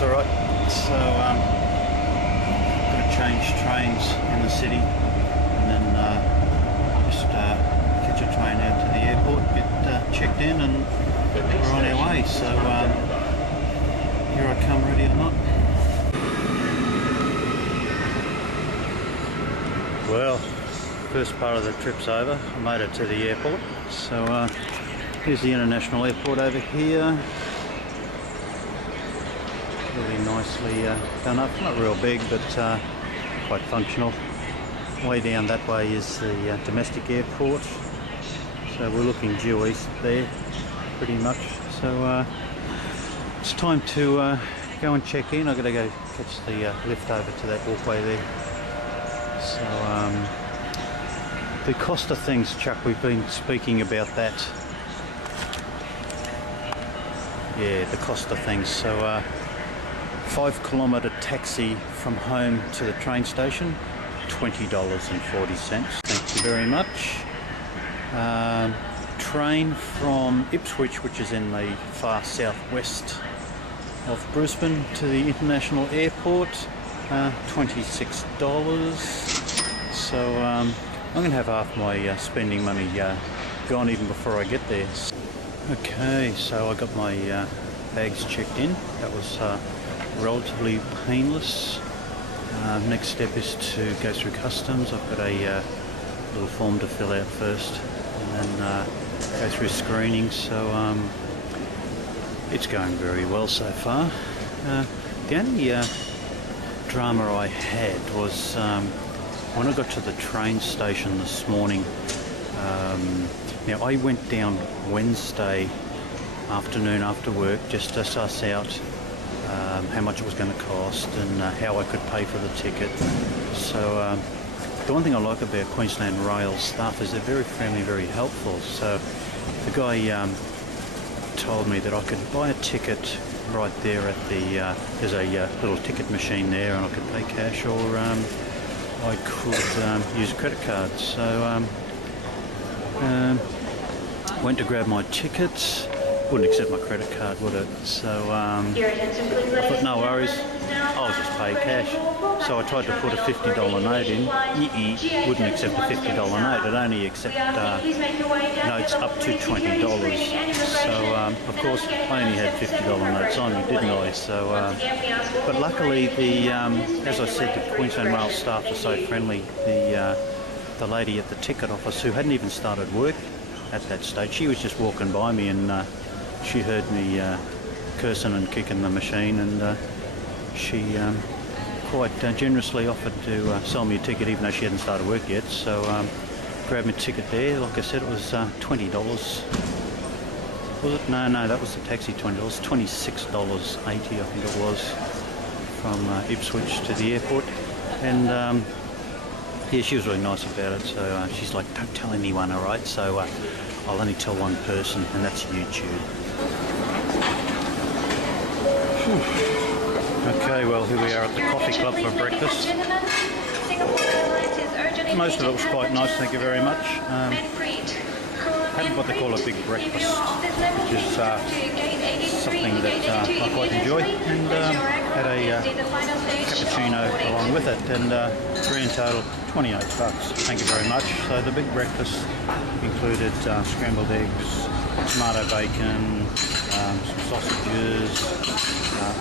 that's alright. So, gotta change trains in the city and then just catch a train out to the airport, get checked in, and we're on our way. So, here I come, ready or not. Well, first part of the trip's over. I made it to the airport. So, here's the international airport over here. Really nicely done up. Not real big, but quite functional. Way down that way is the domestic airport. So we're looking due east there, pretty much. So it's time to go and check in. I've got to go catch the lift over to that walkway there. So the cost of things, Chuck, we've been speaking about that. Yeah, the cost of things. So 5 kilometre taxi from home to the train station, $20.40. Thank you very much. Train from Ipswich, which is in the far southwest of Brisbane, to the international airport, $26. So I'm going to have half my spending money gone even before I get there. Okay, so I got my bags checked in. That was relatively painless. Next step is to go through customs. I've got a little form to fill out first, and then go through screening. So it's going very well so far. The only drama I had was when I got to the train station this morning. Now I went down Wednesday afternoon after work just to suss out how much it was going to cost and how I could pay for the ticket. So the one thing I like about Queensland Rail staff is they're very friendly, very helpful. So the guy told me that I could buy a ticket right there at the there's a little ticket machine there, and I could pay cash, or I could use a credit card. So went to grab my tickets. Wouldn't accept my credit card, would it? So I thought, no worries, I'll just pay cash. So I tried to put a $50 note in. Wouldn't accept a $50 note. It only accept notes up to $20. So of course I only had $50 notes on me, didn't I? So but luckily the as I said, the Queensland Rail staff were so friendly. The lady at the ticket office, who hadn't even started work at that stage, she was just walking by me, and she heard me cursing and kicking the machine, and she quite generously offered to sell me a ticket, even though she hadn't started work yet. So grabbed my ticket there. Like I said, it was $20. Was it? No, that was the taxi, $20. $26.80 I think it was, from Ipswich to the airport. And yeah, she was really nice about it. So she's like, don't tell anyone, all right? So I'll only tell one person, and that's YouTube. Okay, well, here we are at the coffee club for breakfast. Most of it was quite nice, thank you very much. Had what they call a big breakfast, which is something that I quite enjoy, and had a cappuccino along with it, and grand total $28. Thank you very much. So the big breakfast included scrambled eggs, tomato bacon, some sausages,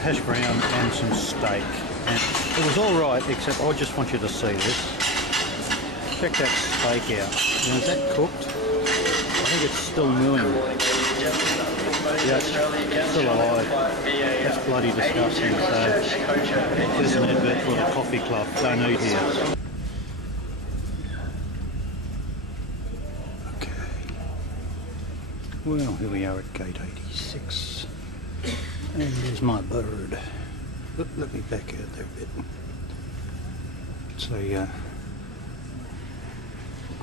hash brown, and some steak. And it was all right, except I just want you to see this. Check that steak out. Now, is that cooked? I think it's still mooing. Yeah, it's still alive. That's bloody disgusting. So there's an advert for the coffee club. Don't eat here. Okay. Well, here we are at gate 86. And there's my bird. Let me back out there a bit. It's a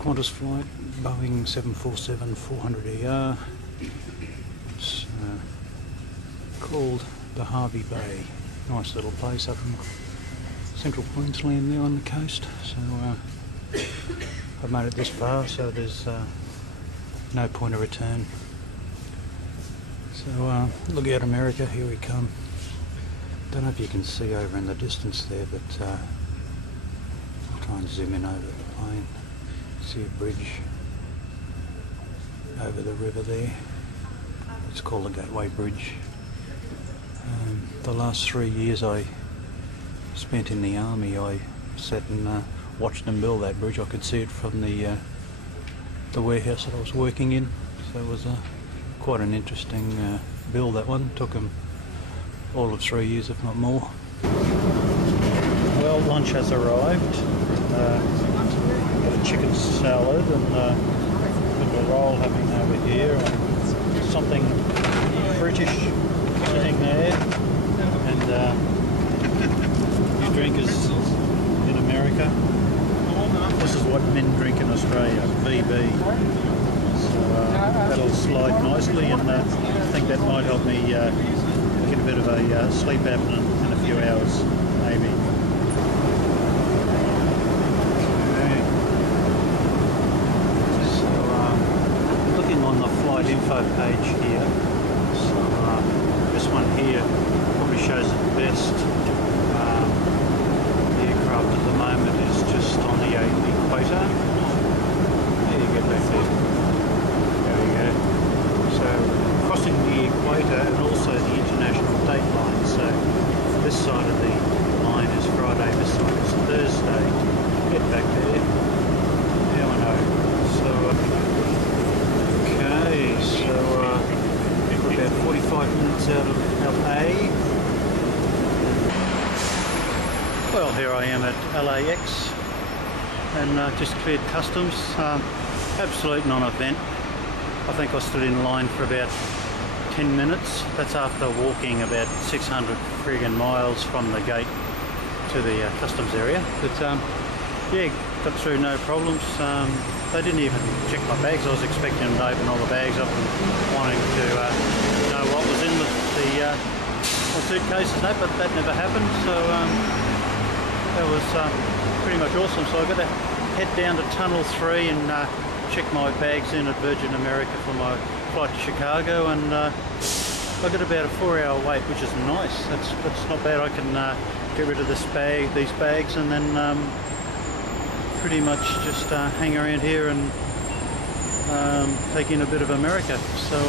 Qantas flight, Boeing 747-400ER. It's called the Harvey Bay. Nice little place up in central Queensland there on the coast. So I've made it this far, so there's no point of return. So look out, America, here we come. Don't know if you can see over in the distance there, but I'll try and zoom in over the plane. See a bridge over the river there. It's called the Gateway Bridge. The last 3 years I spent in the army, I sat and watched them build that bridge. I could see it from the warehouse that I was working in. So it was quite an interesting build, that one. Took them all of 3 years, if not more. Well, lunch has arrived. Got a chicken salad and a bit of a roll happening over here, and something British sitting there, and you drinkers in America. This is what men drink in Australia, VB. So that'll slide nicely, and I think that might help me get a bit of a sleep apnea in a few hours, maybe. Okay. So looking on the flight info page here, so this one here probably shows it best. The aircraft at the moment is just on the equator. There you go, back there. There we go. So crossing the equator and also the international date line. So this side of the line is Friday, this side is Thursday. Get back there. Now I know. So okay, so we're about 45 minutes out of LA. Well, here I am at LAX, and just cleared customs. Absolute non-event. I think I stood in line for about 10 minutes. That's after walking about 600 friggin' miles from the gate to the customs area. But yeah, got through no problems. They didn't even check my bags. I was expecting them to open all the bags up and wanting to know what was in the suitcases, but that never happened. So that was pretty much awesome. So I've got to head down to Tunnel 3 and check my bags in at Virgin America for my flight to Chicago, and I've got about a 4-hour wait, which is nice. That's not bad. I can get rid of these bags, and then pretty much just hang around here and take in a bit of America. So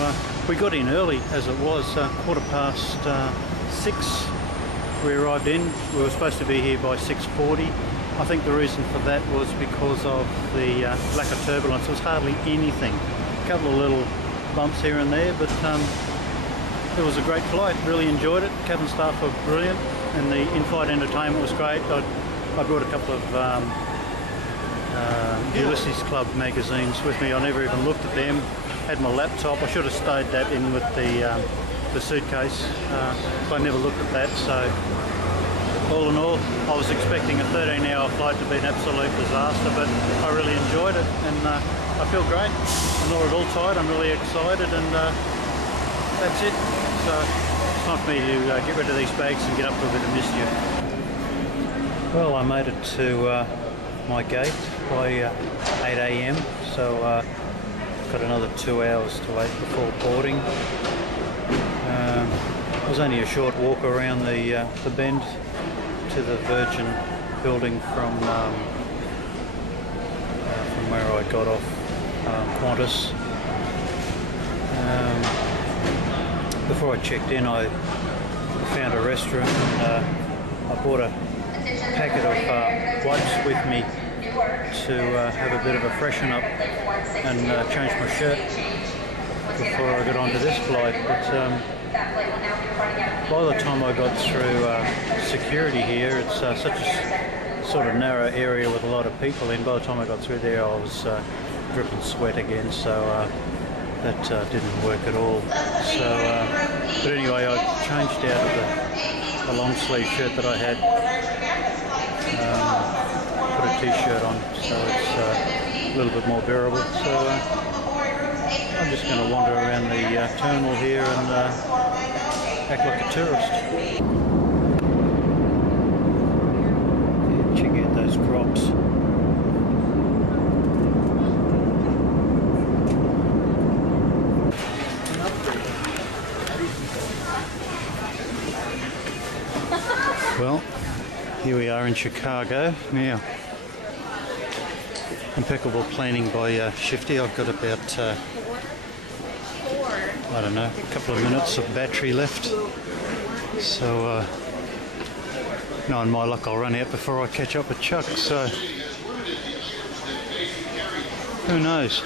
we got in early, as it was 6:15. We arrived in. We were supposed to be here by 6:40. I think the reason for that was because of the lack of turbulence. There was hardly anything. A couple of little bumps here and there, but it was a great flight. Really enjoyed it. Cabin staff were brilliant, and the in-flight entertainment was great. I brought a couple of Ulysses Club magazines with me. I never even looked at them. Had my laptop. I should have stowed that in with the suitcase. I never looked at that. So all in all, I was expecting a 13-hour flight to be an absolute disaster, but I really enjoyed it, and I feel great. I'm not at all tired. I'm really excited, and that's it. So it's time for me to get rid of these bags and get up to a bit of mischief. Well, I made it to my gate by 8 AM, so got another 2 hours to wait before boarding. It was only a short walk around the bend to the Virgin building from where I got off Qantas. Before I checked in, I found a restaurant. I bought a packet of wipes with me to have a bit of a freshen up and change my shirt before I got onto this flight. But by the time I got through security here, it's such a sort of narrow area with a lot of people in. By the time I got through there, I was dripping sweat again, so that didn't work at all. So, but anyway, I changed out of the long sleeve shirt that I had, put a t-shirt on, so it's a little bit more bearable. So I'm just going to wander around the terminal here and act like a tourist. Yeah, check out those crops. are in Chicago. Now, impeccable planning by Shifty. I've got about, I don't know, a couple of minutes of battery left. So, knowing my luck, I'll run out before I catch up with Chuck. So, who knows?